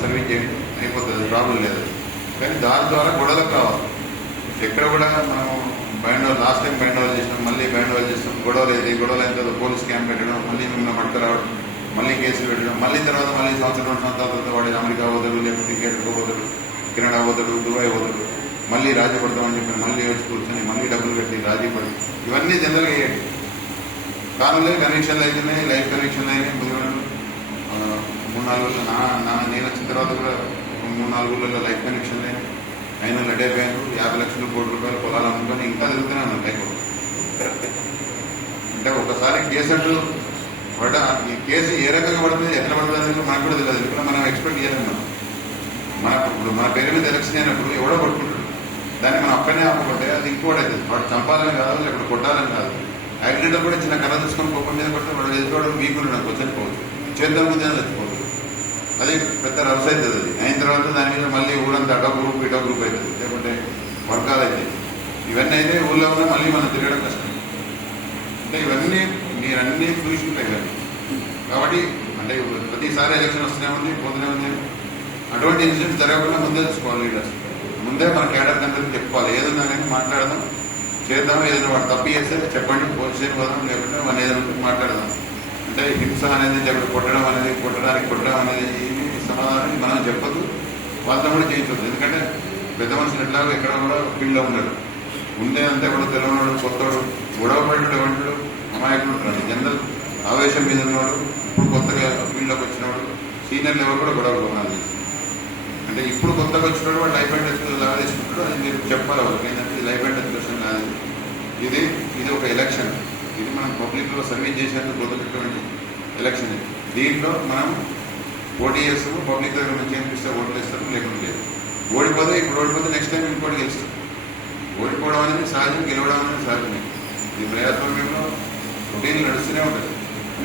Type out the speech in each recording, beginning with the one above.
Service చేయండి అయిపోతుంది problem లేదు. కానీ దాని ద్వారా గొడవలకు కావాలి ఎక్కడ కూడా మనం band last time band over చేసినాం మళ్ళీ బ్యాండ్ ఓవర్ చేసినాం గొడవలు అయితే గొడవలు అయిన తర్వాత పోలీస్ క్యాంప్ పెట్టడం మళ్ళీ మిమ్మల్ని పట్టుకురావడం మళ్ళీ కేసులు పెట్టడం మళ్ళీ తర్వాత మళ్ళీ సంవత్సరం రెండు సంవత్సరాల తర్వాత వాడు అమెరికా పోతాడు లేకపోతే ఇంకెక్కడికో పోతాడు కెనడా పోతాడు దుబాయ్ పోతాడు మళ్ళీ రాజీ పడతామని చెప్పి మళ్ళీ వచ్చి కూర్చొని మళ్ళీ డబ్బులు పెట్టి రాజీ పడి ఇవన్నీ జనరల్గా అయ్యాయి కాలంలో కనెక్షన్లు అయితేనే లైఫ్ కనెక్షన్లు అయినాయి మూడు నాలుగు రోజులు నా నా నేను వచ్చిన తర్వాత కూడా మూడు నాలుగు రోజుల్లో లైఫ్ కనెక్షన్ లేదు అయిన లడ్డే బ్యాంకు యాభై లక్షలు కోటి రూపాయలు పొలాలు అమ్ముకొని ఇంకా తిరుగుతూనే ఉన్నాను లైఫ్ అంటే ఒకసారి కేసు అంటూ పడ ఈ కేసు ఏ రకంగా పడుతుంది ఎట్లా పడుతుంది మనకు కూడా తెలియదు. ఇప్పుడు మనం ఎక్స్పెక్ట్ చేయలేము మనం. మనకు ఇప్పుడు మన పేరు మీద ఎలక్షన్ అయినప్పుడు ఎవడో పట్టుకుంటాడు దాన్ని మనం అక్కడనే ఆపకుంటే అది ఇంకోటి అవుతుంది వాడు చంపాలని కాదు లేకపోతే కొట్టాలని కాదు. యాక్సిడెంట్ కూడా చిన్న కథ తీసుకొని కోపం మీద కొడితే వాడు ఎదురుకోవడం వీకులు నాకు చనిపోవచ్చు చేద్దాం ముందే చచ్చిపోవచ్చు. అది పెద్ద రఫ్ అవుతుంది అది. అయిన తర్వాత దాని మీద మళ్ళీ ఊరంతా అటో గ్రూప్ ఇటో గ్రూప్ అవుతుంది. లేకుంటే వర్గాలు అవుతాయి ఇవన్నీ అయితే ఊళ్ళో ఉన్న మళ్ళీ మనం తిరగడం కష్టం. అంటే ఇవన్నీ మీరన్నీ చూసుకుంటాయి కదా. కాబట్టి అంటే ప్రతిసారి ఎలక్షన్ వస్తూనే ఉంది పోతూనే ఉంది అటువంటి ఇన్సిడెంట్స్ జరగకుండా ముందే చూసుకోవాలి లీడర్స్. ముందే మన కేడర్ కంటే చెప్పుకోవాలి. ఏదన్నా కానీ మాట్లాడదాం. చేద్దాం. ఏదైనా వాడు తప్పు చేస్తే చెప్పండి పోలీస్ స్టేషన్ పోదాం. లేకుంటే మన ఏదైనా మాట్లాడదాం. అంటే హింస అనేది కొట్టడం అనేది కొట్టడానికి కొట్టడం అనేది ఏమి సమాధానం మనం చెప్పదు వాళ్ళతో కూడా చేయించదు ఎందుకంటే పెద్ద మనుషులు ఎట్లాగో ఎక్కడ కూడా ఫీల్డ్లో ఉండరు. ఉండే అంతా కూడా తెలియనోడు కొత్తవాడు గొడవ పడ్డాడు ఏమంటాడు అమాయకుడు జనరల్ ఆవేశం మీద ఉన్నవాడు ఇప్పుడు కొత్తగా ఫీల్డ్లోకి వచ్చినవాడు సీనియర్ లెవెల్ కూడా గొడవ కొనాలి అంటే ఇప్పుడు కొత్తగా వచ్చినాడు వాడు లైఫ్ అండ్ డెత్ లాగా తీసుకుంటాడు అది మీరు చెప్పాలి వాళ్ళకి. ఏంటంటే లైఫ్ అండ్ డెత్ కాదు. ఇది ఇది ఒక ఎలక్షన్. ఇది మనం పబ్లిక్లో సర్వే చేసేందుకు గుర్తుపెట్టినటువంటి ఎలక్షన్ దీంట్లో మనం పోటీ చేస్తాము పబ్లిక్ దగ్గర మంచి అనిపిస్తే ఓట్లు వేస్తాము లేకుండా లేదు. ఓడిపోతే ఇప్పుడు ఓడిపోతే నెక్స్ట్ టైం ఇంకోటి గెలుస్తాం ఓడిపోవడం అనేది సహజం గెలవడం అనేది సహజమే. ఈ ప్రజాస్వామ్యంలో రొటీన్లు నడుస్తూనే ఉంటుంది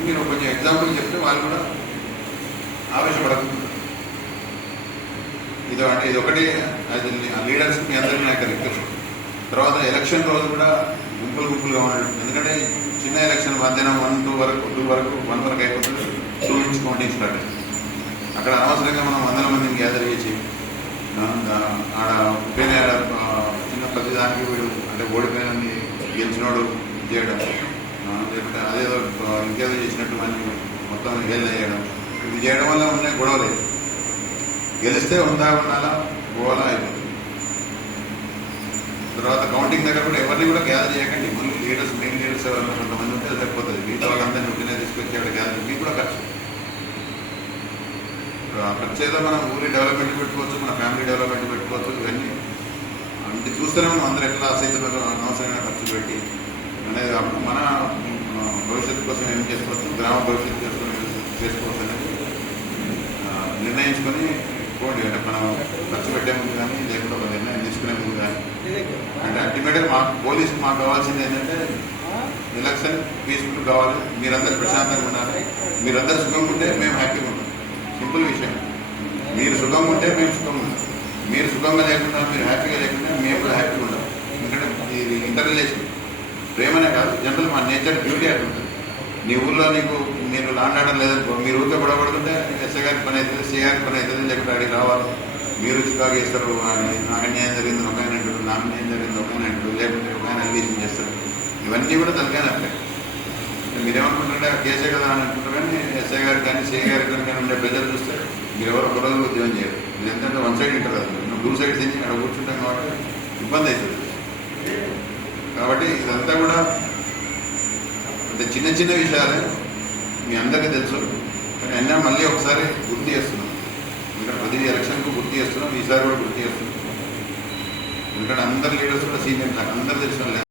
మీరు కొంచెం ఎగ్జాంపుల్ చెప్తే వాళ్ళు కూడా ఆవేశపడకుండా ఇది అంటే ఇది ఒకటి అది లీడర్స్ మీ అందరికీ నాకు రిక్వెస్ట్ తర్వాత ఎలక్షన్ రోజు కూడా గుంపులు గుంపులుగా ఉండడం. ఎందుకంటే చిన్న ఎలక్షన్ మధ్యాహ్నం వన్ టూ వరకు టూ వరకు వన్ వరకు అయిపోతుంది. టూ నుంచి కౌంటింగ్ స్టార్ట్ అక్కడ అనవసరంగా మనం వందల మందిని గ్యాదర్ చేసి ఆడ ఉపయోగ చిన్న ప్రతిదానికి వీడు అంటే ఓడిపోయిన గెలిచినోడు ఇది చేయడం లేకపోతే అదేదో ఇంకేదో చేసినట్టు మనం మొత్తం హేళన చేయడం. ఇది చేయడం వల్ల ఉన్నాయి గొడవలే. గెలిస్తే ఉందా ఉండాలా? గోవాలా అయిపోతుంది. తర్వాత కౌంటింగ్ దగ్గర కూడా ఎవరిని కూడా గ్యాదర్ చేయకండి. మళ్ళీ లీడర్స్ మెయిన్ ఎవరైనా కొంతమంది ఉంటే సరిపోతుంది. మిగతా వాళ్ళందరినీ ఉంటేనే తీసుకొచ్చి అక్కడ గ్యాదర్ మీకు కూడా ఖర్చు. ఏదో మనం ఊరి డెవలప్మెంట్ పెట్టుకోవచ్చు మన ఫ్యామిలీ డెవలప్మెంట్ పెట్టుకోవచ్చు ఇవన్నీ. అంటే చూస్తేనే మనం అందరూ ఎట్లా ఆసక్తిలో అనవసరమైన ఖర్చు పెట్టి అనేది మన భవిష్యత్తు కోసం ఏం చేసుకోవచ్చు గ్రామ భవిష్యత్తు కోసం చేసుకోవచ్చు అనేది నిర్ణయించుకొని పోండి. అంటే మనం ఖర్చు పెట్టే ముందు కానీ లేకుంటే ఒక నిర్ణయం తీసుకునే ముందు కానీ. అంటే అల్టిమేట్గా మాకు పోలీస్ మాకు కావాల్సింది ఏంటంటే ఎలక్షన్ పీస్ఫుల్ కావాలి. మీరందరూ ప్రశాంతంగా ఉండాలి. మీరందరూ సుఖంగా ఉంటే మేము హ్యాపీగా ఉంటాం. సింపుల్ విషయం. మీరు సుఖంగా ఉంటే మేము సుఖంగా ఉంటాం మీరు సుఖంగా లేకుండా మీరు హ్యాపీగా లేకుండా మేము కూడా హ్యాపీగా ఉంటాం ఎందుకంటే ఇది ఇంటర్ రిలేషన్ ప్రేమనే కాదు జనరల్ మా నేచర్ బ్యూటీ అట్లా నీ ఊళ్ళో నీకు మీరు లాండాడడం లేదనుకో మీరు ఊరికే గొడవడుతుంటే ఎస్ఐ గారికి పని అవుతుంది సి గారికి పని అవుతుంది లేకపోతే అడిగి రావాలి. మీరు చికాకు చేస్తారు అని నాకు అన్యాయం జరిగింది ఒక ఆయన అంటాడు నాకు అన్యాయం జరిగింది ఒక ఆయన అంటాడు లేకపోతే ఒక ఆయన అన్వేషణ చేస్తారు ఇవన్నీ కూడా తనకైనా అట్లే. మీరేమనుకుంటారంటే కేసే కదా అని అనుకుంటారని ఎస్ఐ గారి కానీ సిఐ గారికి కానీ ఉండే ప్రజలు చూస్తే మీరు ఎవరు ఒక రోజు ఉద్యోగం చేయరు. మీరు ఎందుకంటే వన్ సైడ్ ఉంటారు అది మీరు టూ సైడ్స్ నుంచి అక్కడ కూర్చుంటాం కాబట్టి ఇబ్బంది అవుతుంది. కాబట్టి ఇదంతా కూడా అంటే చిన్న చిన్న విషయాలే మీ అందరికీ తెలుసు. కానీ అయినా మళ్ళీ ఒకసారి గుర్తు చేస్తున్నాం. ఎందుకంటే ప్రతి ఎలక్షన్కు గుర్తు చేస్తున్నాం ఈసారి కూడా గుర్తు చేస్తున్నాం. ఎందుకంటే అందరు లీడర్స్ కూడా సీనియర్ నాకు అందరు తెలిసిన